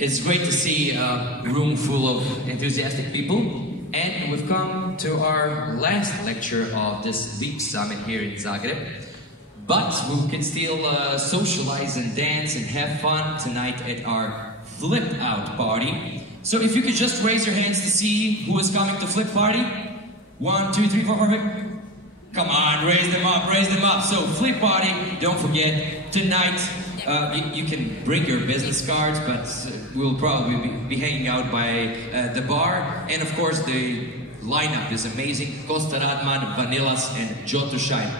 It's great to see a room full of enthusiastic people, and we've come to our last lecture of this week's summit here in Zagreb. But we can still socialize and dance and have fun tonight at our Flip Out party. So if you could just raise your hands to see who is coming to Flip Party. 1, 2, 3, 4, 5. Come on, raise them up, raise them up. So Flip Party, don't forget, tonight you can bring your business cards, but we'll probably be hanging out by the bar. And of course the lineup is amazing. Costa Radman, Vanillas and Joto Shine.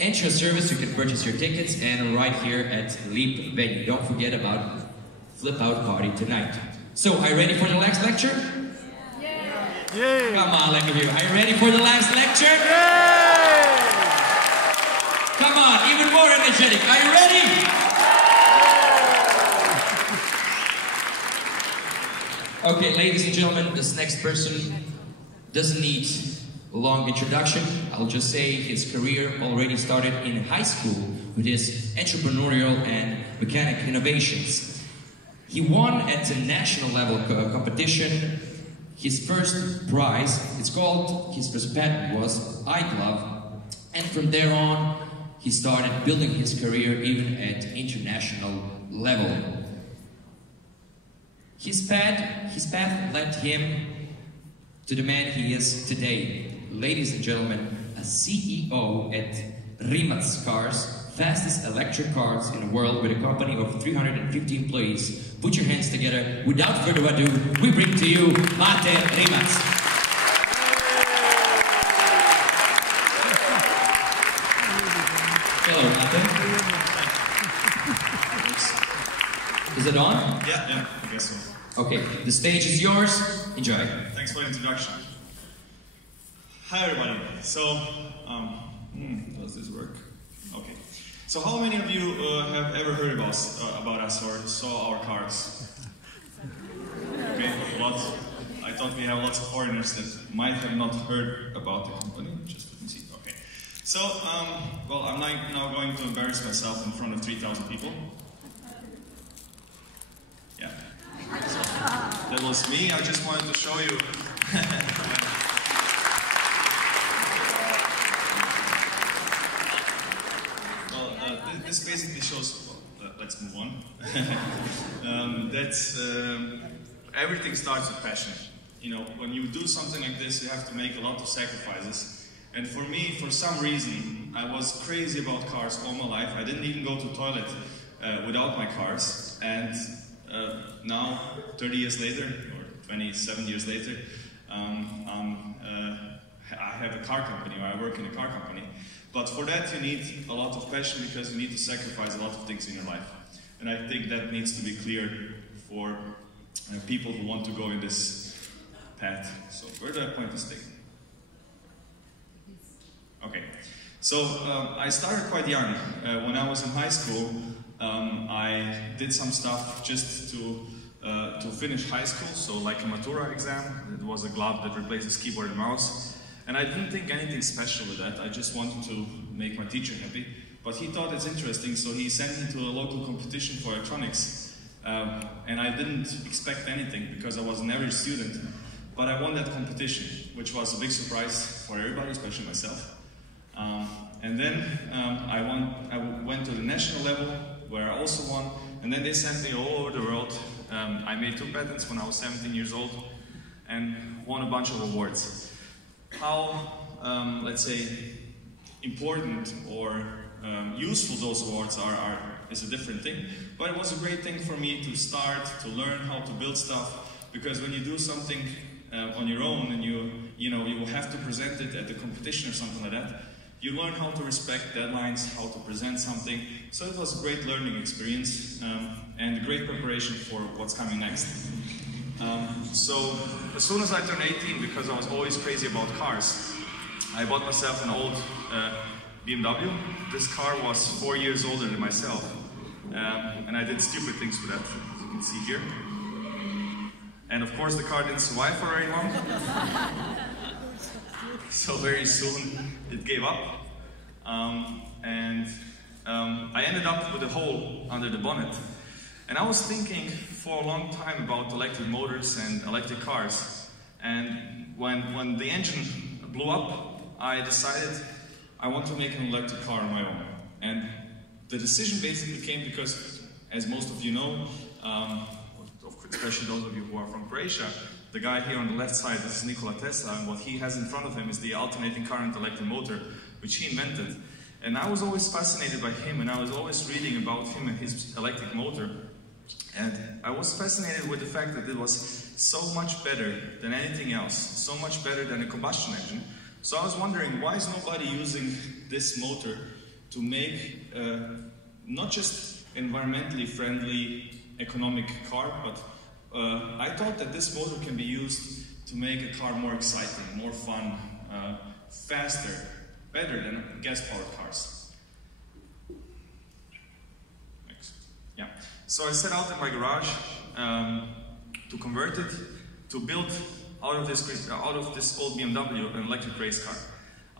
Entrance service, you can purchase your tickets and right here at Leap venue. Don't forget about Flip Out party tonight. So, are you ready for the last lecture? Yeah. Come on, let me hear you. Are you ready for the last lecture? Yeah. Come on, even more energetic. Are you ready? Okay, ladies and gentlemen, this next person doesn't need a long introduction. I'll just say his career already started in high school with his entrepreneurial and mechanic innovations. He won at the national level competition. His first prize, his first patent was iGlove, and from there on, he started building his career even at international level. His path led him to the man he is today. Ladies and gentlemen, a CEO at Rimac Cars, fastest electric cars in the world with a company of 350 employees. Put your hands together. Without further ado, we bring to you Mate Rimac. Hello, Mate. Is it on? Yeah, I guess so. Okay, the stage is yours. Enjoy. Thanks for the introduction. Hi everybody. So, does this work? Okay. So how many of you have ever heard about us or saw our cars? Okay, lots. I thought we have lots of foreigners that might have not heard about the company. Just let me see. Okay. So, well, I'm now going to embarrass myself in front of 3,000 people. Yeah. So, that was me. I just wanted to show you. This basically shows, well, let's move on, everything starts with passion. You know, when you do something like this, you have to make a lot of sacrifices. And for me, for some reason, I was crazy about cars all my life. I didn't even go to the toilet without my cars. And now, 30 years later, or 27 years later, I have a car company, or I work in a car company. But for that you need a lot of passion because you need to sacrifice a lot of things in your life. And I think that needs to be clear for people who want to go in this path. So where do I point this thing? Okay. So I started quite young. When I was in high school, I did some stuff just to finish high school. So like a Matura exam, it was a glove that replaces keyboard and mouse. And I didn't think anything special with that. I just wanted to make my teacher happy. But he thought it's interesting, so he sent me to a local competition for electronics. And I didn't expect anything because I was an average student. But I won that competition, which was a big surprise for everybody, especially myself. And then I went to the national level, where I also won. And then they sent me all over the world. I made 2 patents when I was 17 years old and won a bunch of awards. How, let's say, important or useful those awards are is a different thing. But it was a great thing for me to start, to learn how to build stuff, because when you do something on your own and you will have to present it at the competition or something like that, you learn how to respect deadlines, how to present something. So it was a great learning experience and a great preparation for what's coming next. So as soon as I turned 18, because I was always crazy about cars, I bought myself an old BMW. This car was 4 years older than myself, and I did stupid things with that, as you can see here. And of course the car didn't survive for very long, so very soon it gave up, and I ended up with a hole under the bonnet. And I was thinking for a long time about electric motors and electric cars. And when the engine blew up, I decided I want to make an electric car on my own. And the decision basically came because, as most of you know, especially those of you who are from Croatia, the guy here on the left side, this is Nikola Tesla, and what he has in front of him is the alternating current electric motor, which he invented. And I was always fascinated by him, and I was always reading about him and his electric motor. And I was fascinated with the fact that it was so much better than anything else, so much better than a combustion engine. So I was wondering, why is nobody using this motor to make not just environmentally friendly economic car, but I thought that this motor can be used to make a car more exciting, more fun, faster, better than gas-powered cars. Next. Yeah. So I set out in my garage to convert it, to build out of this old BMW an electric race car.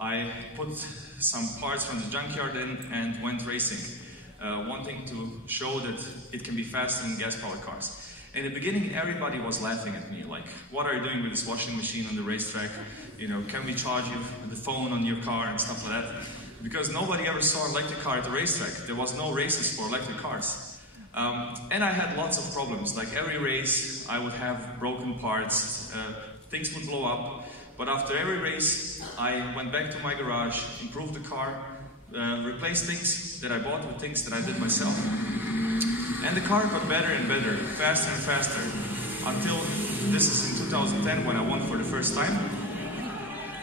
I put some parts from the junkyard in and went racing, wanting to show that it can be faster than gas-powered cars. In the beginning, everybody was laughing at me, like, what are you doing with this washing machine on the racetrack? You know, can we charge you the phone on your car and stuff like that? Because nobody ever saw an electric car at the racetrack. There was no races for electric cars. And I had lots of problems. Like every race, I would have broken parts, things would blow up. But after every race, I went back to my garage, improved the car, replaced things that I bought with things that I did myself. And the car got better and better, faster and faster, until this is in 2010 when I won for the first time.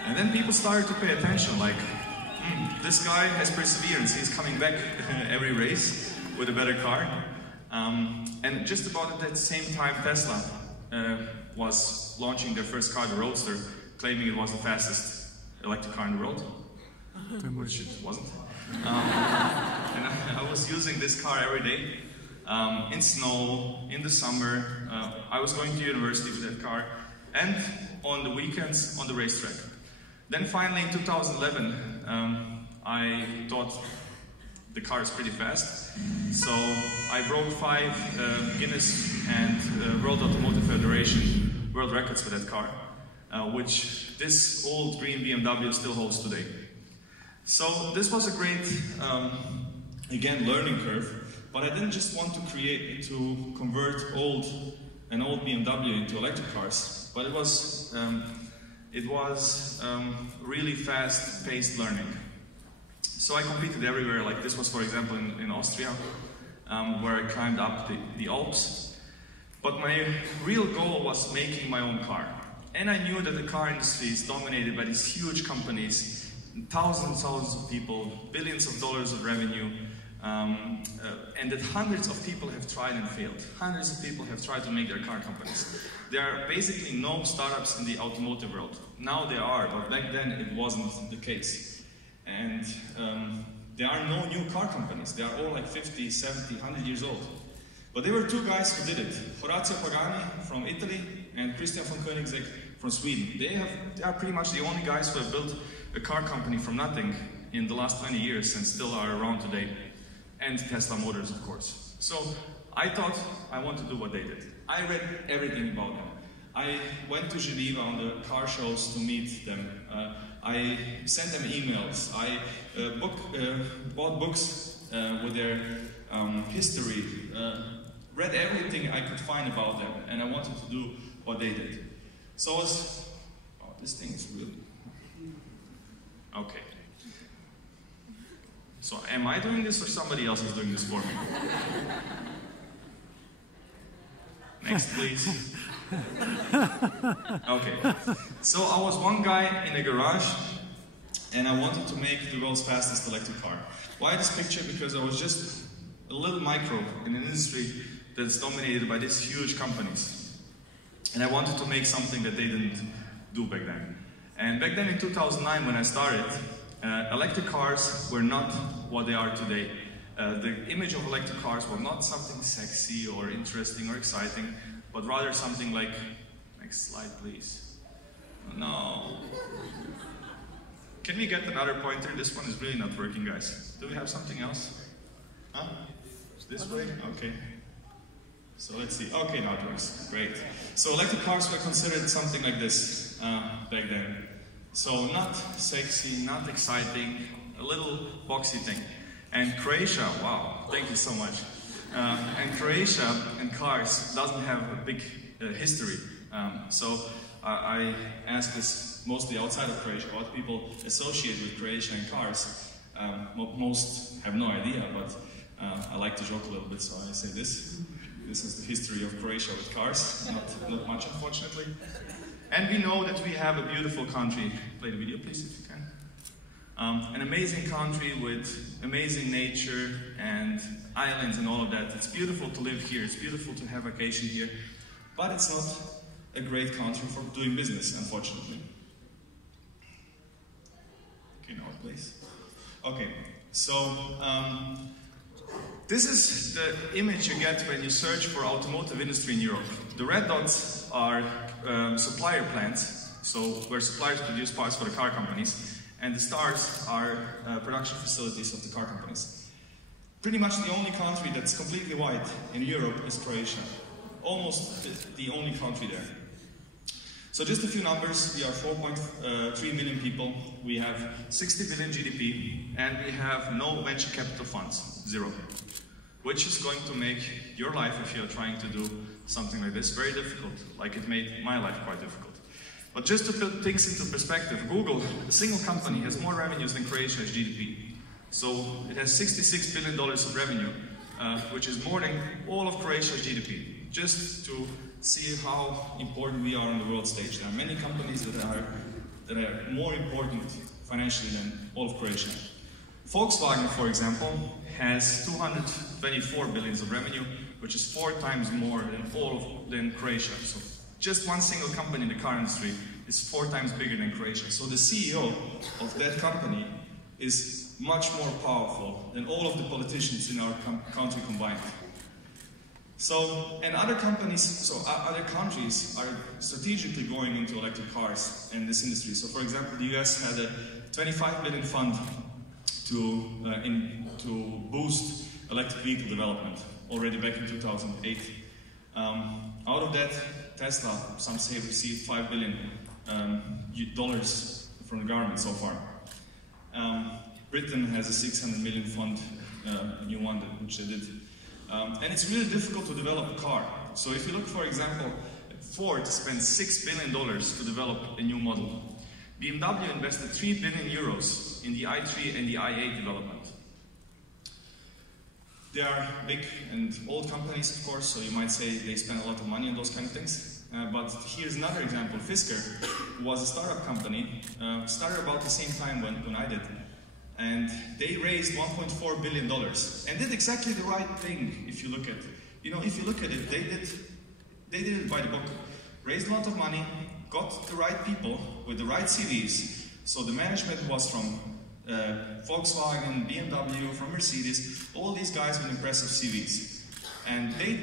And then people started to pay attention, like, this guy has perseverance, he's coming back every race with a better car. And just about at that same time, Tesla was launching their first car, the Roadster, claiming it was the fastest electric car in the world, which it wasn't. And I was using this car every day. In snow, in the summer, I was going to university with that car, and on the weekends on the racetrack. Then finally in 2011, I thought the car is pretty fast, so I broke 5 Guinness and World Automotive Federation world records for that car, which this old green BMW still holds today. So this was a great, again, learning curve. But I didn't just want to convert an old BMW into electric cars, but it was really fast-paced learning. So I competed everywhere. Like this was, for example, in Austria, where I climbed up the Alps. But my real goal was making my own car. And I knew that the car industry is dominated by these huge companies, thousands of people, billions of dollars of revenue. And that hundreds of people have tried and failed. Hundreds of people have tried to make their car companies. There are basically no startups in the automotive world. Now there are, but back then it wasn't the case. And there are no new car companies. They are all like 50, 70, 100 years old. But there were 2 guys who did it. Orazio Pagani from Italy and Christian von Koenigsegg from Sweden. They are pretty much the only guys who have built a car company from nothing in the last 20 years and still are around today. And Tesla Motors, of course. So I thought I want to do what they did. I read everything about them. I went to Geneva on the car shows to meet them. I sent them emails. I bought books with their history, read everything I could find about them, and I wanted to do what they did. So I was, oh, this thing is really, okay. So am I doing this or somebody else is doing this for me? Next, please. Okay. So I was one guy in a garage and I wanted to make the world's fastest electric car. Why this picture? Because I was just a little micro in an industry that's dominated by these huge companies. And I wanted to make something that they didn't do back then. And back then in 2009 when I started, electric cars were not what they are today. The image of electric cars was not something sexy or interesting or exciting, but rather something like, next slide please. No. Can we get another pointer? This one is really not working, guys. Do we have something else? Huh? This way? Okay. So let's see. Okay, now it works. Great. So electric cars were considered something like this back then. So not sexy, not exciting, a little boxy thing. And Croatia, wow, thank you so much. And Croatia and cars doesn't have a big history. So I asked this mostly outside of Croatia, what people associate with Croatia and cars. Most have no idea, but I like to joke a little bit, so I say this. This is the history of Croatia with cars, not much unfortunately. And we know that we have a beautiful country. Play the video please if you can. An amazing country with amazing nature and islands and all of that. It's beautiful to live here, it's beautiful to have vacation here, but it's not a great country for doing business, unfortunately. Okay, now please. Okay, so this is the image you get when you search for automotive industry in Europe. The red dots are supplier plants, so where suppliers produce parts for the car companies, and the stars are production facilities of the car companies. Pretty much the only country that's completely white in Europe is Croatia. Almost the only country there. So just a few numbers, we are 4.3 million people, we have 60 billion GDP, and we have no venture capital funds, zero. Which is going to make your life, if you're trying to do something like this, very difficult, like it made my life quite difficult. But just to put things into perspective, Google, a single company, has more revenues than Croatia's GDP. So it has $66 billion of revenue, which is more than all of Croatia's GDP. Just to see how important we are on the world stage. There are many companies that are more important financially than all of Croatia. Volkswagen, for example, has 224 billion of revenue, which is 4 times more than Croatia. So just one single company in the car industry is 4 times bigger than Croatia. So the CEO of that company is much more powerful than all of the politicians in our country combined. So, and other countries are strategically going into electric cars in this industry. So, for example, the US had a 25 billion fund to boost electric vehicle development already back in 2008. Out of that, Tesla, some say, received $5 billion from the government so far. Britain has a 600 million fund, a new one which they did. And it's really difficult to develop a car. So if you look, for example, Ford spent $6 billion to develop a new model. BMW invested 3 billion euros in the i3 and the i8 development. They are big and old companies, of course, so you might say they spend a lot of money on those kind of things. But here's another example. Fisker, who was a startup company, started about the same time when I did. And they raised $1.4 billion and did exactly the right thing. If you look at, it, they did it by the book. Raised a lot of money, got the right people with the right CVs. So the management was from Volkswagen, BMW, from Mercedes, all these guys with impressive CVs. And they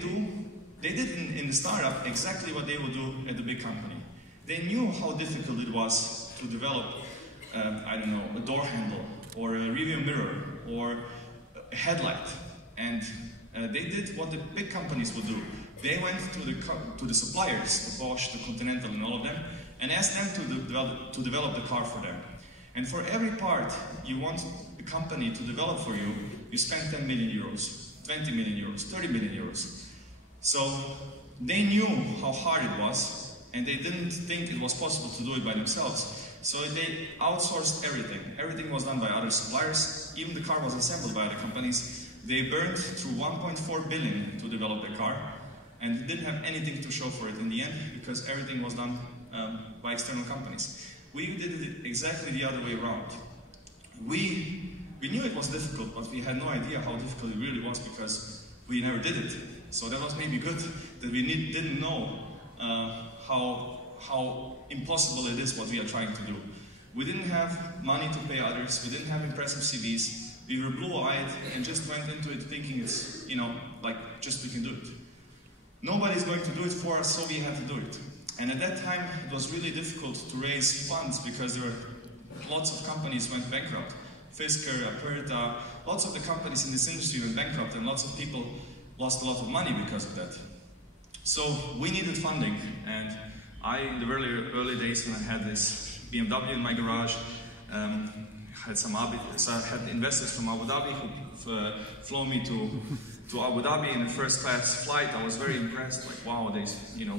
did in the startup exactly what they would do at the big company. They knew how difficult it was to develop, a door handle, or a rear mirror, or a headlight. And they did what the big companies would do. They went to the suppliers, the Bosch, the Continental, and all of them, and asked them to develop the car for them. And for every part you want a company to develop for you, you spend 10 million euros, 20 million euros, 30 million euros. So they knew how hard it was, and they didn't think it was possible to do it by themselves. So they outsourced everything. Everything was done by other suppliers. Even the car was assembled by other companies. They burned through 1.4 billion to develop the car, and didn't have anything to show for it in the end, because everything was done by external companies. We did it exactly the other way around. We knew it was difficult, but we had no idea how difficult it really was, because we never did it. So that was maybe good that we didn't know how impossible it is what we are trying to do. We didn't have money to pay others, we didn't have impressive CVs, we were blue-eyed and just went into it thinking it's, just we can do it. Nobody's going to do it for us, so we had to do it. And at that time, it was really difficult to raise funds because there were lots of companies went bankrupt. Fisker, Aperta, lots of the companies in this industry went bankrupt, and lots of people lost a lot of money because of that. So we needed funding, and in the early days when I had this BMW in my garage, had investors from Abu Dhabi who flew me to Abu Dhabi in a first class flight. I was very impressed, like wow, they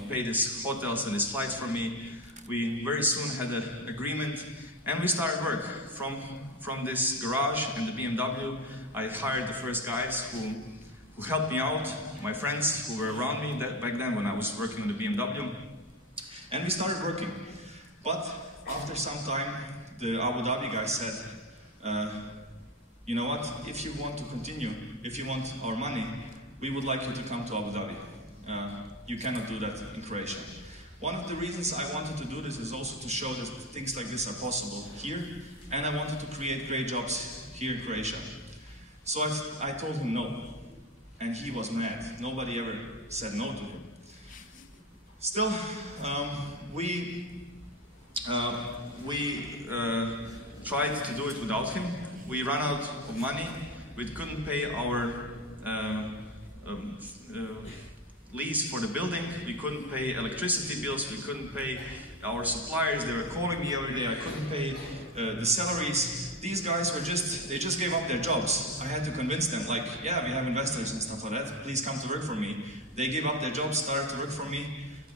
pay these hotels and these flights for me. We very soon had an agreement, and we started work from this garage and the BMW. I hired the first guys who helped me out, my friends who were around me back then when I was working on the BMW. And we started working. But after some time, the Abu Dhabi guy said, you know what, if you want to continue, if you want our money, we would like you to come to Abu Dhabi. You cannot do that in Croatia. One of the reasons I wanted to do this is also to show that things like this are possible here, and I wanted to create great jobs here in Croatia. So I told him no, and he was mad. Nobody ever said no to him. Still, we tried to do it without him. We ran out of money. We couldn't pay our lease for the building. We couldn't pay electricity bills. We couldn't pay our suppliers. They were calling me every day. I couldn't pay the salaries. These guys they just gave up their jobs. I had to convince them, like, yeah, we have investors and stuff like that. Please come to work for me. They gave up their jobs, started to work for me,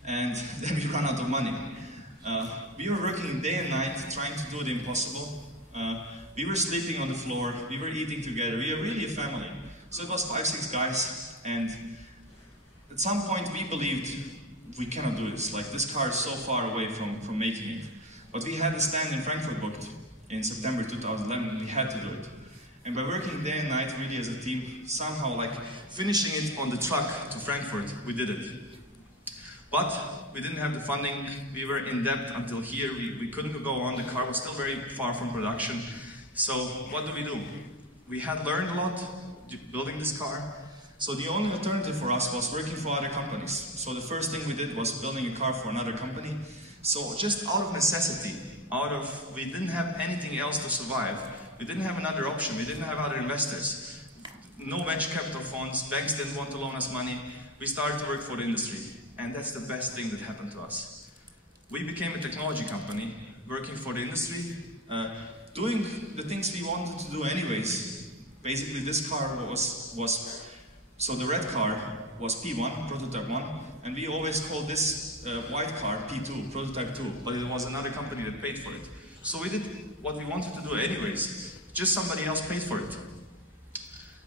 and then we ran out of money. We were working day and night, trying to do the impossible. We were sleeping on the floor. We were eating together. We were really a family. So it was 5-6 guys, and at some point we believed we cannot do this. Like, this car is so far away from making it. But we had a stand in Frankfurt booked in September 2011, and we had to do it. And by working day and night, really as a team, somehow like finishing it on the truck to Frankfurt, we did it. But we didn't have the funding. We were in debt until here. We couldn't go on. The car was still very far from production. So what do? We had learned a lot building this car. So the only alternative for us was working for other companies. So the first thing we did was building a car for another company. So just out of necessity, we didn't have anything else to survive. We didn't have another option. We didn't have other investors. No venture capital funds. Banks didn't want to loan us money. We started to work for the industry. And that's the best thing that happened to us. We became a technology company, working for the industry, doing the things we wanted to do anyways. Basically, this car so the red car was P1, prototype 1, and we always called this white car P2, prototype 2, but it was another company that paid for it. So we did what we wanted to do anyways, just somebody else paid for it.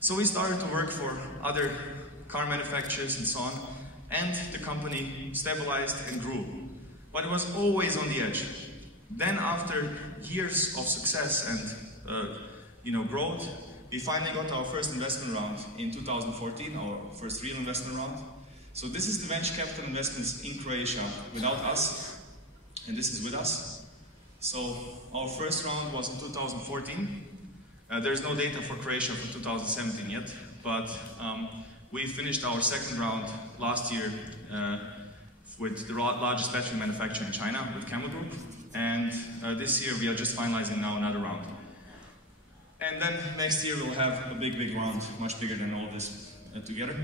So we started to work for other car manufacturers and so on, and the company stabilized and grew. But it was always on the edge. Then after years of success and growth, we finally got our first investment round in 2014, our first real investment round. So this is the venture capital investments in Croatia without us, and this is with us. So our first round was in 2014. There's no data for Croatia for 2017 yet, but we finished our second round last year with the largest battery manufacturer in China, with Camel Group, and this year we are just finalizing now another round. And then next year we'll have a big round, much bigger than all this together.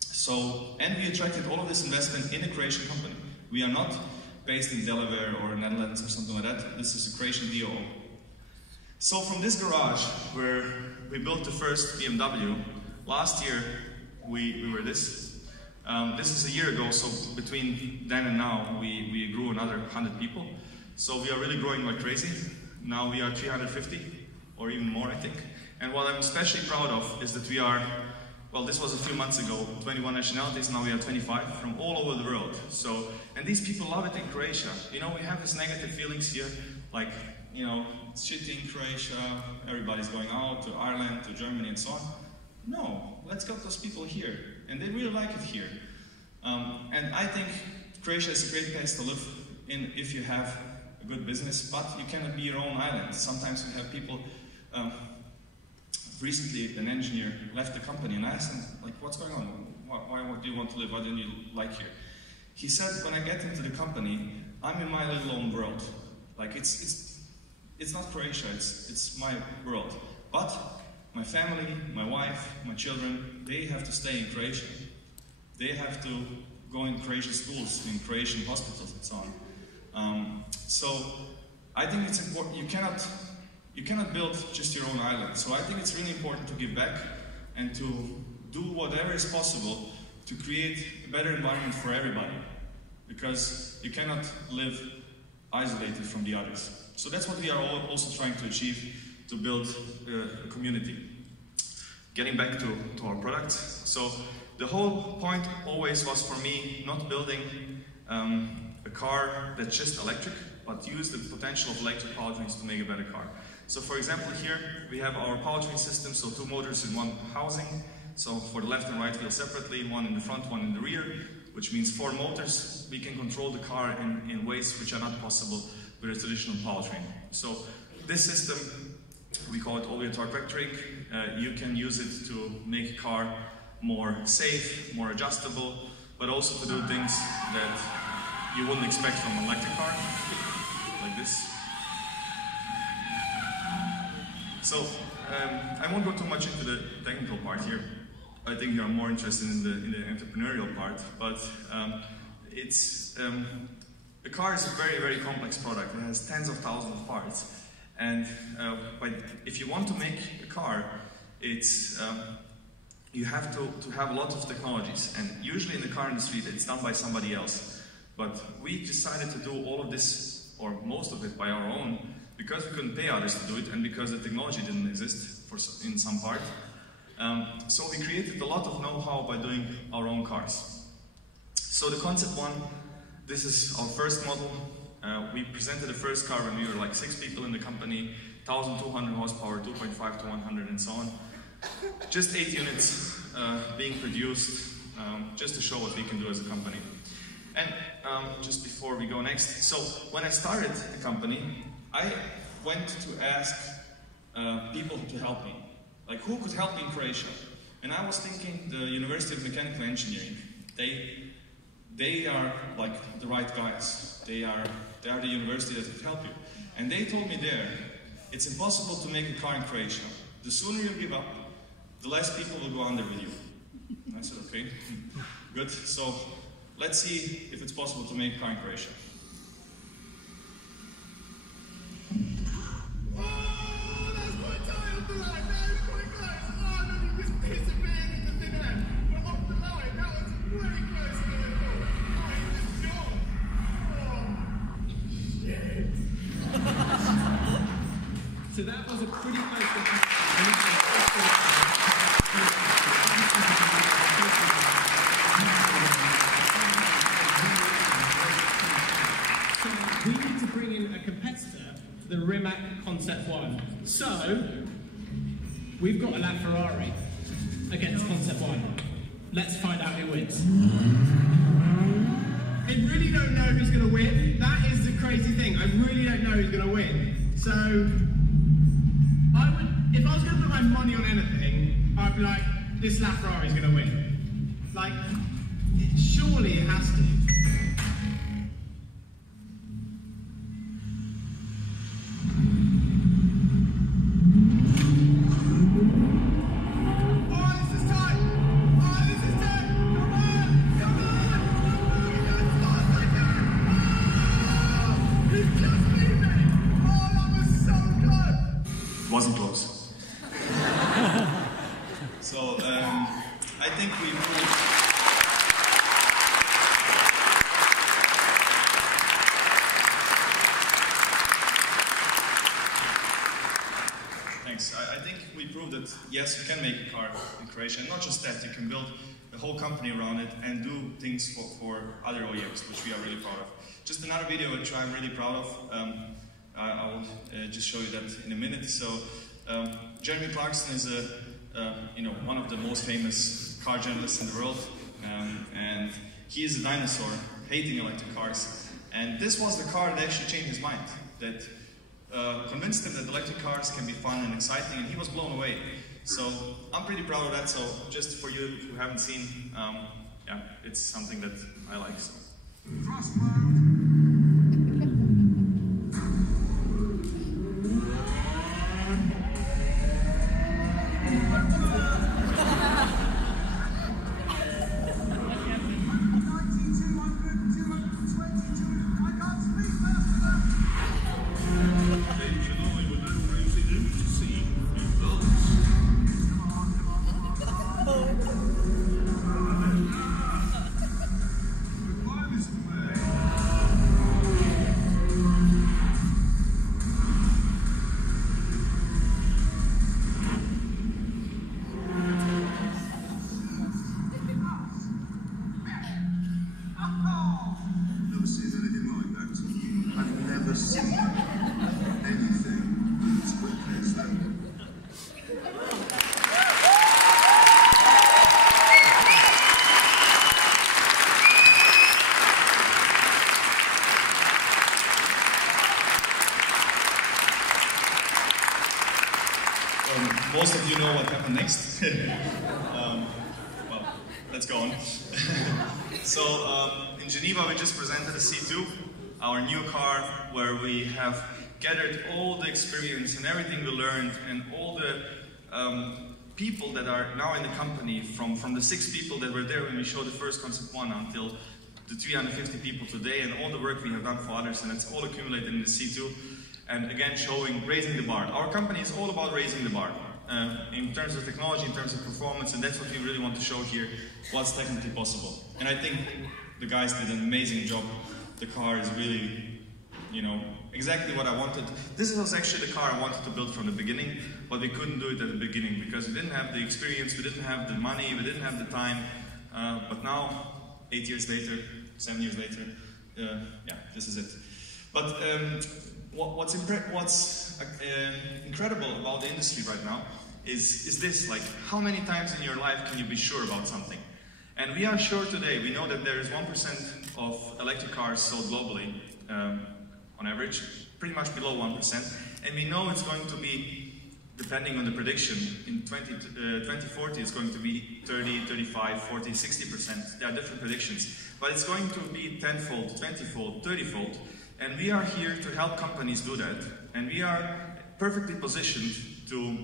So, and we attracted all of this investment in a Croatian company. We are not based in Delaware or Netherlands or something like that. This is a Croatian DOO. So from this garage where we built the first BMW, last year we were this. This is a year ago, so between then and now we grew another 100 people. So we are really growing like crazy. Now we are 350. Or even more, I think. And what I'm especially proud of is that we are, well, this was a few months ago, 21 nationalities, now we are 25 from all over the world. So, and these people love it in Croatia. You know, we have these negative feelings here, like, you know, it's shitty in Croatia, everybody's going out to Ireland, to Germany and so on. No, let's get those people here. And they really like it here. And I think Croatia is a great place to live in if you have a good business, but you cannot be your own island. Sometimes we have people. Recently, an engineer left the company, and I asked him, like, what's going on? Why do you want to live? Why don't you like here? He said, when I get into the company, I'm in my little own world. Like, it's not Croatia, it's my world. But my family, my wife, my children, they have to stay in Croatia. They have to go in Croatian schools, in Croatian hospitals and so on. So I think it's important, you cannot build just your own island. So I think it's really important to give back and to do whatever is possible to create a better environment for everybody. Because you cannot live isolated from the others. So that's what we are also trying to achieve, to build a community. Getting back to our products. So the whole point always was for me not building a car that's just electric, but use the potential of electric powertrains to make a better car. So for example here we have our powertrain system, so 2 motors in one housing. So for the left and right wheel separately, one in the front, one in the rear, which means 4 motors. We can control the car in ways which are not possible with a traditional powertrain. So this system, we call it all-wheel torque vectoring. You can use it to make a car more safe, more adjustable, but also to do things that you wouldn't expect from an electric car, like this. So I won't go too much into the technical part here. I think you are more interested in the entrepreneurial part, but a car is a very, very complex product. It has tens of thousands of parts. And but if you want to make a car, you have to have a lot of technologies. And usually in the car industry, it's done by somebody else. But we decided to do all of this, or most of it, by our own, because we couldn't pay others to do it, and because the technology didn't exist in some part. So we created a lot of know-how by doing our own cars. So the concept one, this is our first model. We presented the first car when we were like 6 people in the company, 1,200 horsepower, 2.5 to 100 and so on. Just 8 units being produced, just to show what we can do as a company. And just before we go next, so when I started the company, I went to ask people to help me. Like, who could help me in Croatia? And I was thinking the University of Mechanical Engineering. They are like the right guys. They are the university that could help you. And they told me there, it's impossible to make a car in Croatia. The sooner you give up, the less people will go under with you. And I said, okay, good. So let's see if it's possible to make a car in Croatia. So that was a pretty close one. So we need to bring in a competitor for the Rimac Concept 1. So we've got a LaFerrari against Concept 1. Let's find out who wins. I really don't know who's going to win. That is the crazy thing. I really don't know who's going to win. So if I was going to put my money on anything, I'd be like, this LaFerrari is going to win. Like, surely it has to. Wasn't close. So I think we proved. Thanks. I think we proved that yes, you can make a car in Croatia, and not just that, you can build a whole company around it and do things for other OEMs, which we are really proud of. Just another video which I'm really proud of. I will just show you that in a minute. So Jeremy Clarkson is one of the most famous car journalists in the world, and he is a dinosaur, hating electric cars. And this was the car that actually changed his mind, that convinced him that electric cars can be fun and exciting, and he was blown away. So I'm pretty proud of that. So just for you who haven't seen, yeah, it's something that I like. So. never seen anything as quick as that. Most of you know what happened next. Well, let's go on. So, in Geneva, we just presented the C2, our new car, where we have gathered all the experience and everything we learned, and all the people that are now in the company, from the 6 people that were there when we showed the first Concept 1 until the 350 people today, and all the work we have done for others, and it's all accumulated in the C2. And again, showing raising the bar. Our company is all about raising the bar. In terms of technology, in terms of performance, and that's what we really want to show here, what's technically possible. And I think the guys did an amazing job. The car is really, you know, exactly what I wanted. This was actually the car I wanted to build from the beginning, but we couldn't do it at the beginning because we didn't have the experience, we didn't have the money, we didn't have the time. But now, 8 years later, 7 years later, yeah, this is it. But what's incredible about the industry right now is this, like, how many times in your life can you be sure about something? And we are sure today. We know that there is 1% of electric cars sold globally, on average, pretty much below 1%. And we know it's going to be, depending on the prediction, in 2040 it's going to be 30, 35, 40, 60%. There are different predictions. But it's going to be 10-fold, 20-fold, 30-fold. And we are here to help companies do that. And we are perfectly positioned to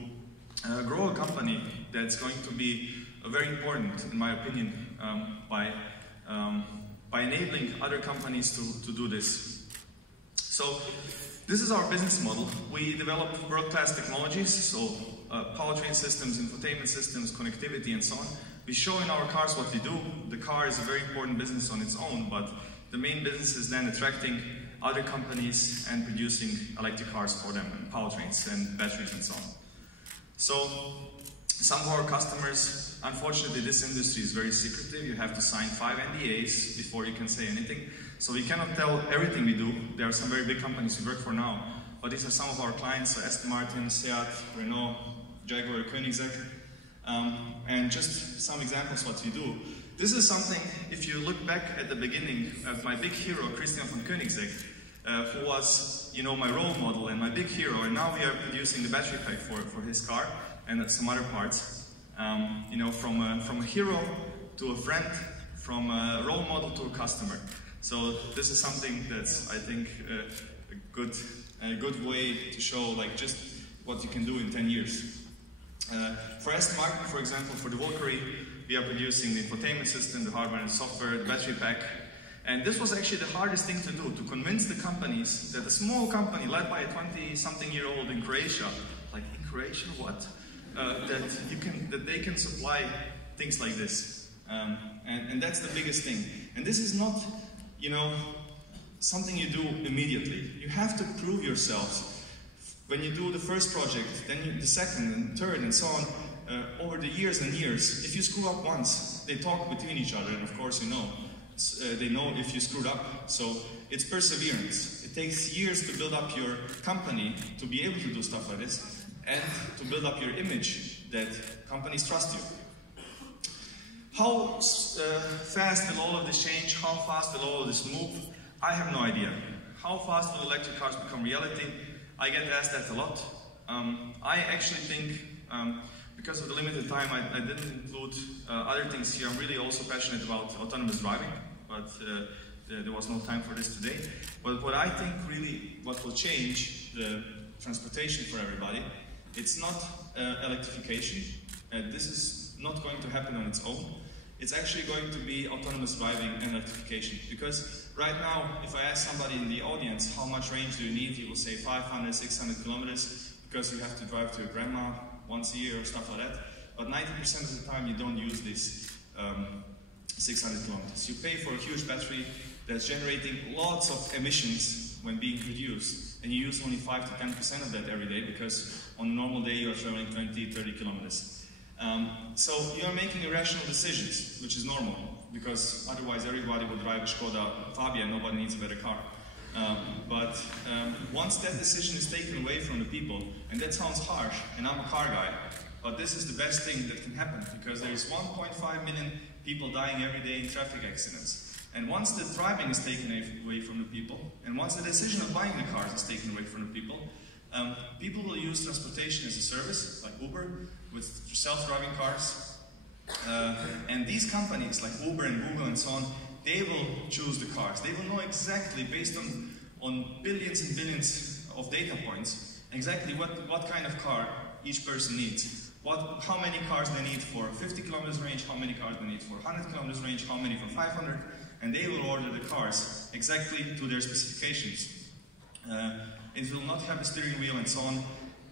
grow a company that's going to be very important, in my opinion, by enabling other companies to do this. So this is our business model. We develop world-class technologies, so powertrain systems, infotainment systems, connectivity, and so on. We show in our cars what we do. The car is a very important business on its own, but the main business is then attracting other companies and producing electric cars for them, and powertrains and batteries and so on. So some of our customers, unfortunately this industry is very secretive. You have to sign 5 NDAs before you can say anything. So we cannot tell everything we do. There are some very big companies we work for now, but these are some of our clients, so Aston Martin, Seat, Renault, Jaguar, Koenigsegg. And just some examples what we do. This is something, if you look back at the beginning, at my big hero, Christian von Koenigsegg, who was, you know, my role model and my big hero, and now we are producing the battery pack for his car and some other parts. You know, from a hero to a friend, from a role model to a customer. So this is something that's, I think, a good way to show, like, just what you can do in 10 years. For Aston Martin, for example, for the Valkyrie, we are producing the infotainment system, the hardware and the software, the battery pack. And this was actually the hardest thing to do, to convince the companies that a small company led by a 20-something-year-old in Croatia, like, in Croatia, what? That they can supply things like this. And that's the biggest thing. And this is not, you know, something you do immediately. You have to prove yourselves. When you do the first project, then the second and third and so on, over the years and years, if you screw up once, they talk between each other, and of course, you know, they know if you screwed up. So it's perseverance. It takes years to build up your company to be able to do stuff like this, and to build up your image that companies trust you. How fast will all of this change? How fast will all of this move? I have no idea. How fast will electric cars become reality? I get asked that a lot. I actually think, because of the limited time, I didn't include other things here. I'm really also passionate about autonomous driving, but there was no time for this today. But what I think really, what will change the transportation for everybody, it's not electrification. This is not going to happen on its own. It's actually going to be autonomous driving and electrification. Because right now, if I ask somebody in the audience how much range do you need, he will say 500, 600 kilometers, because you have to drive to your grandma once a year or stuff like that. But 90% of the time you don't use this 600 kilometers. You pay for a huge battery that's generating lots of emissions when being produced, and you use only 5 to 10% of that every day, because on a normal day you are traveling 20, 30 kilometers. So you are making irrational decisions, which is normal, because otherwise everybody would drive a Skoda Fabia and nobody needs a better car. Once that decision is taken away from the people, and that sounds harsh, and I'm a car guy, but this is the best thing that can happen, because there is 1.5 million people dying every day in traffic accidents. And once the driving is taken away from the people, and once the decision of buying the cars is taken away from the people, people will use transportation as a service, like Uber, with self-driving cars. And these companies, like Uber and Google and so on, they will choose the cars. They will know exactly, based on billions and billions of data points, exactly what kind of car each person needs. How many cars they need for 50 kilometers range, how many cars they need for 100 kilometers range, how many for 500, and they will order the cars exactly to their specifications. It will not have a steering wheel and so on,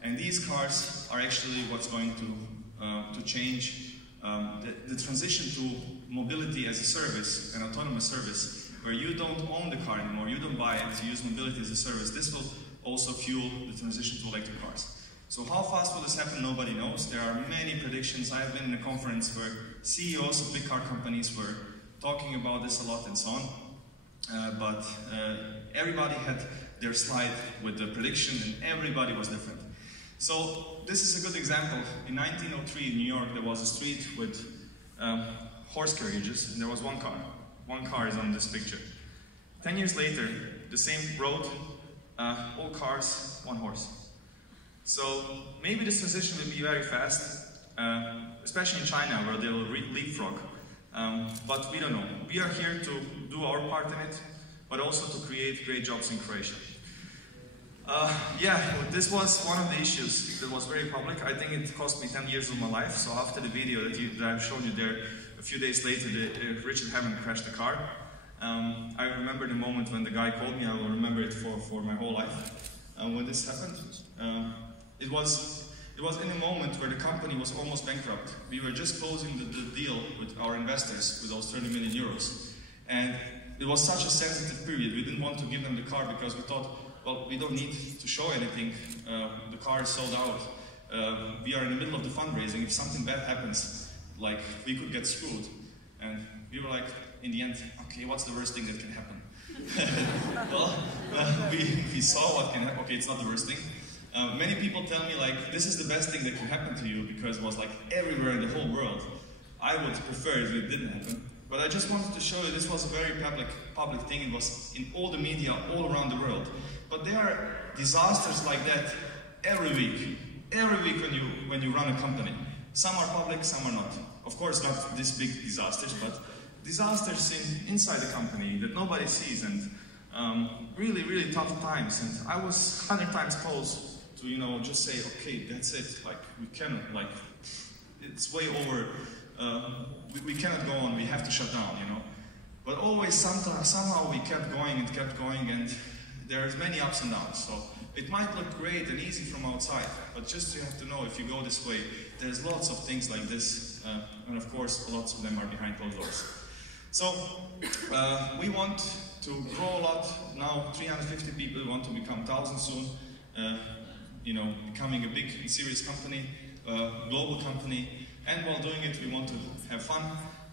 and these cars are actually what's going to change the transition to mobility as a service, an autonomous service, where you don't own the car anymore, you don't buy it, you use mobility as a service. This will also fuel the transition to electric cars. So how fast will this happen, nobody knows. There are many predictions. I have been in a conference where CEOs of big car companies were talking about this a lot and so on. But everybody had their slide with the prediction, and everybody was different. So this is a good example. In 1903 in New York, there was a street with horse carriages, and there was one car. One car is on this picture. 10 years later, the same road, all cars, one horse. So maybe this transition will be very fast, especially in China, where they will leapfrog. But we don't know. We are here to do our part in it, but also to create great jobs in Croatia. Yeah, this was one of the issues that was very public. I think it cost me 10 years of my life. So after the video that I've shown you there, a few days later, Richard Hammond crashed the car. I remember the moment when the guy called me. I will remember it for my whole life. When this happened, it was in a moment where the company was almost bankrupt. We were just closing the deal with our investors with those 30 million euros. And it was such a sensitive period. We didn't want to give them the car because we thought, well, we don't need to show anything. The car is sold out. We are in the middle of the fundraising. If something bad happens, like, we could get screwed. And we were like, in the end, okay, what's the worst thing that can happen? Well, we saw what can happen. Okay, it's not the worst thing. Many people tell me, like, this is the best thing that can happen to you because it was like everywhere in the whole world. I would prefer if it didn't happen. But I just wanted to show you this was a very public thing. It was in all the media all around the world. But there are disasters like that every week. Every week when you run a company. Some are public, some are not. Of course, not these big disasters, but disasters inside the company that nobody sees, and really, really tough times. And I was 100 times close to, you know, just say, okay, that's it. Like, we cannot, like, it's way over. We cannot go on. We have to shut down, you know. But always, somehow we kept going, and there's many ups and downs. So it might look great and easy from outside, but just you have to know, if you go this way, there's lots of things like this, and of course, lots of them are behind closed doors. So we want to grow a lot. Now 350 people, we want to become 1,000 soon. You know, becoming a big, serious company, global company. And while doing it, we want to have fun.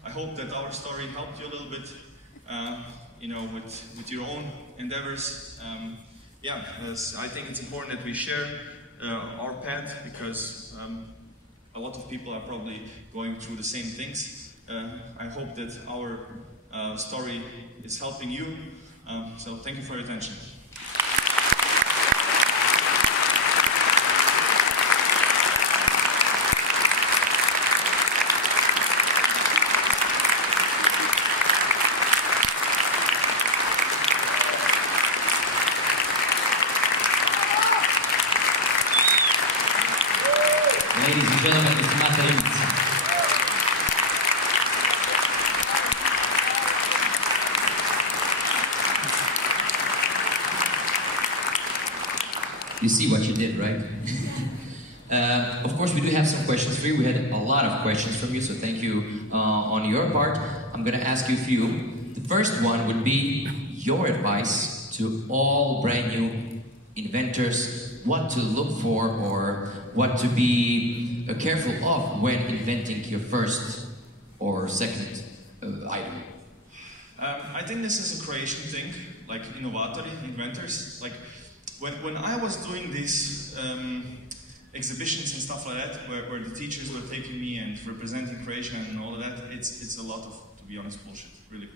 I hope that our story helped you a little bit, you know, with your own endeavors. Yeah, I think it's important that we share our path, because a lot of people are probably going through the same things. I hope that our story is helping you. So thank you for your attention. Ladies and gentlemen, it's Mate Limit. You see what you did, right? Of course, we do have some questions for you. We had a lot of questions from you, so thank you on your part. I'm going to ask you a few. The first one would be your advice to all brand new inventors, what to look for or what to be careful of when inventing your first or second item. I think this is a Croatian thing, like innovatori, inventors. Like when I was doing these exhibitions and stuff like that, where the teachers were taking me and representing Croatia and all of that, it's a lot of, to be honest, bullshit, really.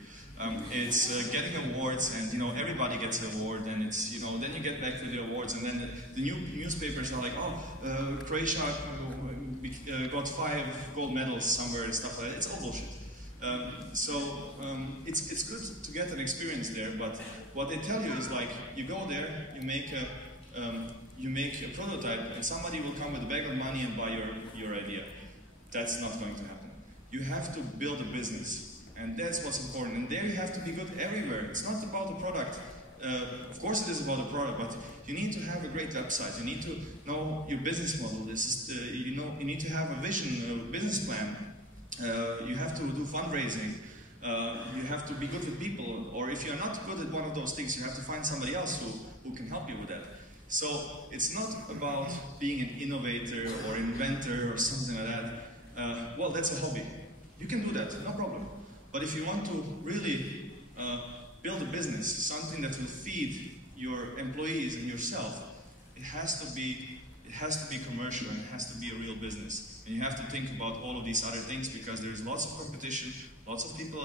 It's getting awards, and everybody gets an award, and it's then you get back to the awards, and then the newspapers are like, oh, Croatia got 5 gold medals somewhere and stuff like that. It's all bullshit. It's good to get an experience there, but what they tell you is like, you go there, you make a prototype, and somebody will come with a bag of money and buy your idea. That's not going to happen. You have to build a business. And that's what's important. And there you have to be good everywhere. It's not about the product. Of course it is about the product, but you need to have a great website. You need to know your business model. This is you need to have a vision, a business plan. You have to do fundraising. You have to be good with people. Or if you're not good at one of those things, you have to find somebody else who can help you with that. So it's not about being an innovator or inventor or something like that. Well, that's a hobby. You can do that, no problem. But if you want to really build a business, something that will feed your employees and yourself, it has to be commercial, and it has to be a real business. And you have to think about all of these other things, because there's lots of competition, lots of people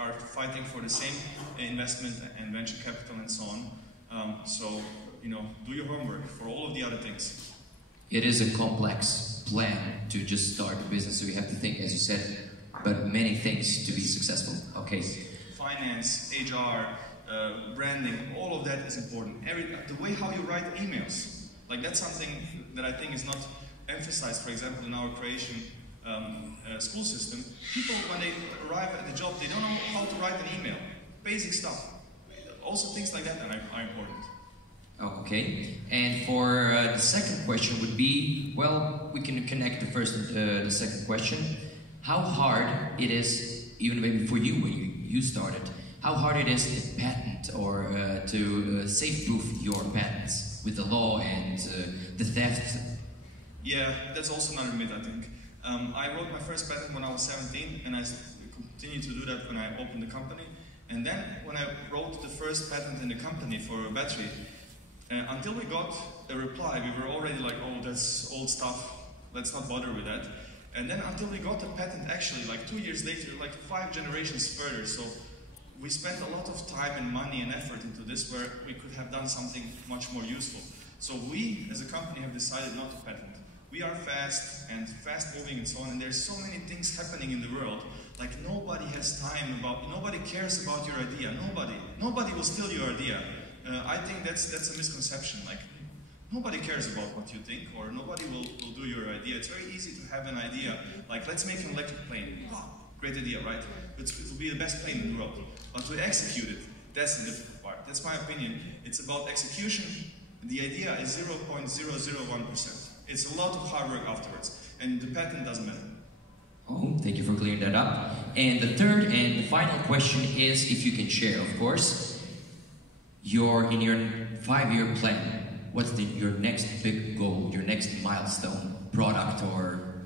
are fighting for the same investment and venture capital and so on. So do your homework for all of the other things. It is a complex plan to just start a business, so you have to think, as you said, but many things to be successful. Okay. Finance, HR, branding, all of that is important. The way how you write emails, like that's something that I think is not emphasized, for example, in our Croatian school system. People, when they arrive at the job, they don't know how to write an email. Basic stuff. Also things like that are important. Okay, and for the second question would be, well, we can connect the first and the second question. How hard it is, even maybe for you when you started, how hard it is to patent or to safe-proof your patents with the law and the theft? Yeah, that's also another myth, I think. I wrote my first patent when I was 17, and I continued to do that when I opened the company. And then when I wrote the first patent in the company for a battery, until we got a reply, we were already like, oh, that's old stuff, let's not bother with that. And then until we got the patent, actually, like 2 years later, like 5 generations further. So we spent a lot of time and money and effort into this, where we could have done something much more useful. So we, as a company, have decided not to patent. We are fast and fast-moving and so on, and there's so many things happening in the world. Like nobody has time nobody cares about your idea. Nobody will steal your idea. I think that's a misconception. Like, nobody cares about what you think, or nobody will do your idea. It's very easy to have an idea, like let's make an electric plane. Wow, great idea, right? It will be the best plane in the world. But to execute it, that's the difficult part. That's my opinion. It's about execution. The idea is 0.001%. It's a lot of hard work afterwards, and the patent doesn't matter. Oh, thank you for clearing that up. And the third and the final question is, if you can share, of course, in your 5-year plan, what's your next big goal, your next milestone, product, or?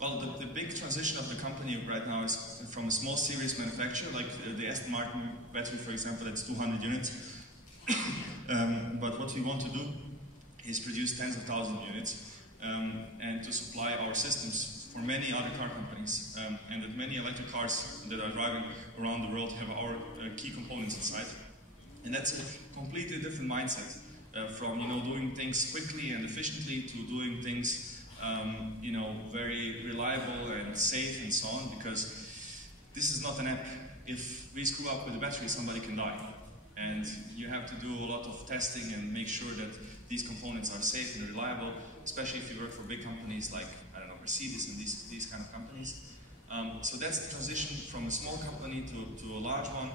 Well, the big transition of the company right now is from a small series manufacturer, like the Aston Martin battery, for example, that's 200 units. But what we want to do is produce tens of thousands of units and to supply our systems for many other car companies. And that many electric cars that are driving around the world have our key components inside. And that's a completely different mindset. From doing things quickly and efficiently to doing things very reliable and safe and so on, because this is not an app. If we screw up with the battery, somebody can die, and you have to do a lot of testing and make sure that these components are safe and reliable, especially if you work for big companies like, I don't know, Mercedes and these kind of companies. So that's the transition from a small company to a large one,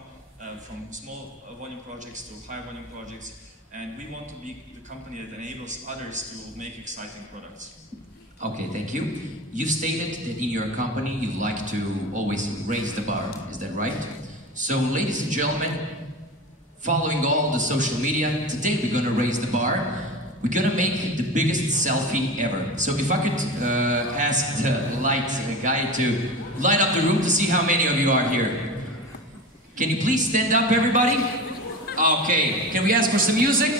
from small volume projects to high volume projects. And we want to be the company that enables others to make exciting products. Okay, thank you. You've stated that in your company you like to always raise the bar, is that right? So, ladies and gentlemen, following all the social media, today we're going to raise the bar. We're going to make the biggest selfie ever. So if I could ask the light guy to light up the room to see how many of you are here. Can you please stand up, everybody? Okay, can we ask for some music?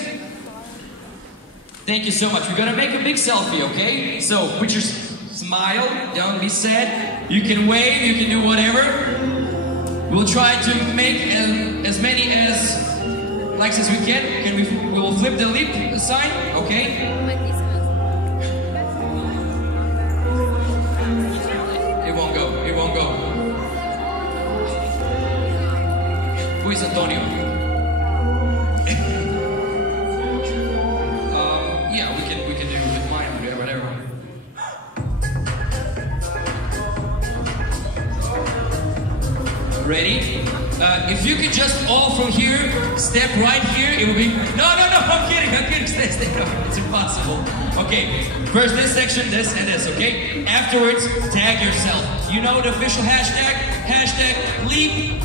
Thank you so much. We're gonna make a big selfie, okay? So, put your smile, don't be sad. You can wave, you can do whatever. We'll try to make as many likes as we can. We'll flip the lip sign, okay? It won't go, it won't go. Who is Antonio? Yeah, we can do it with mine or whatever. Ready? If you could just all from here step right here, it would be. No, I'm kidding. Stay. No, it's impossible. Okay, first this section, this and this. Okay. Afterwards, tag yourself. You know the official hashtag. Hashtag leap.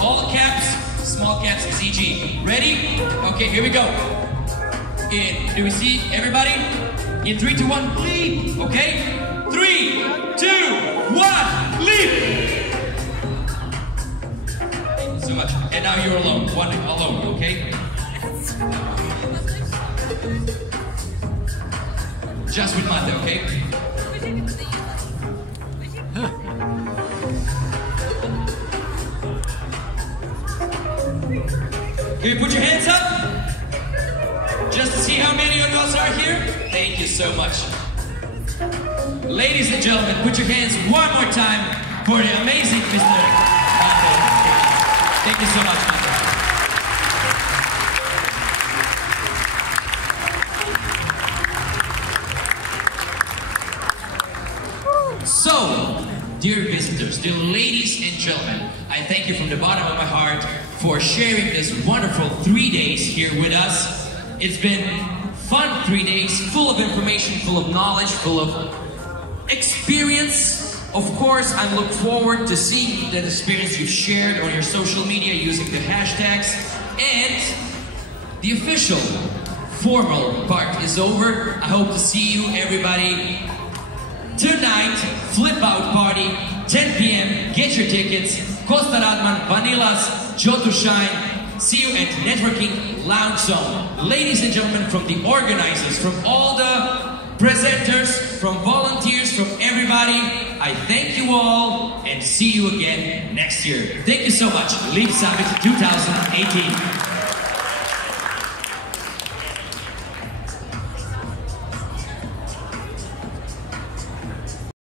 All the caps, small caps, CG. Ready? Okay, here we go. Do we see everybody? In 3, 2, 1, leap! Okay? 3, 2, 1, leap! Thank you so much. And now you're alone. One alone, okay? Just with Mate, okay? Can you put your hands up? Just to see how many of us are here? Thank you so much. Ladies and gentlemen, put your hands one more time for the amazing Mr. Mate. Thank you so much, Mate. So, dear visitors, dear ladies and gentlemen, I thank you from the bottom of my heart for sharing this wonderful 3 days here with us. It's been fun 3 days, full of information, full of knowledge, full of experience. Of course, I look forward to seeing that experience you've shared on your social media using the hashtags. And the official, formal part is over. I hope to see you, everybody, tonight. Flip Out Party, 10 p.m. Get your tickets. Costa Radman, Vanillas, Joe to Shine. See you at Networking Lounge Zone. Ladies and gentlemen, from the organizers, from all the presenters, from volunteers, from everybody, I thank you all and see you again next year. Thank you so much. Leap Summit 2018.